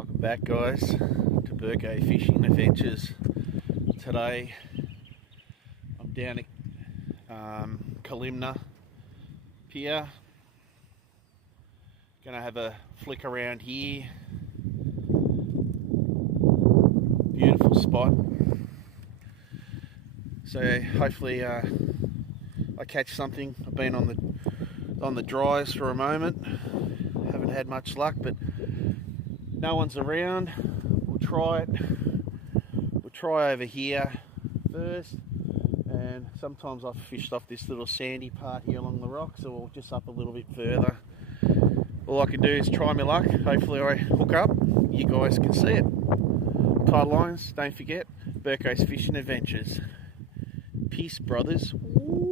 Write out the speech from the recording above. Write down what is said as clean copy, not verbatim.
Welcome back, guys, to Burko Fishing Adventures. Today I'm down at Kalimna Pier. Gonna have a flick around here. Beautiful spot. So hopefully I catch something. I've been on the dries for a moment. Haven't had much luck, but no one's around. We'll try it. We'll try over here first, and sometimes I've fished off this little sandy part here along the rock, so we'll just up a little bit further. All I can do is try my luck. Hopefully I hook up. You guys can see it. Tide lines, don't forget, Burko's Fishing Adventures. Peace, brothers. Ooh.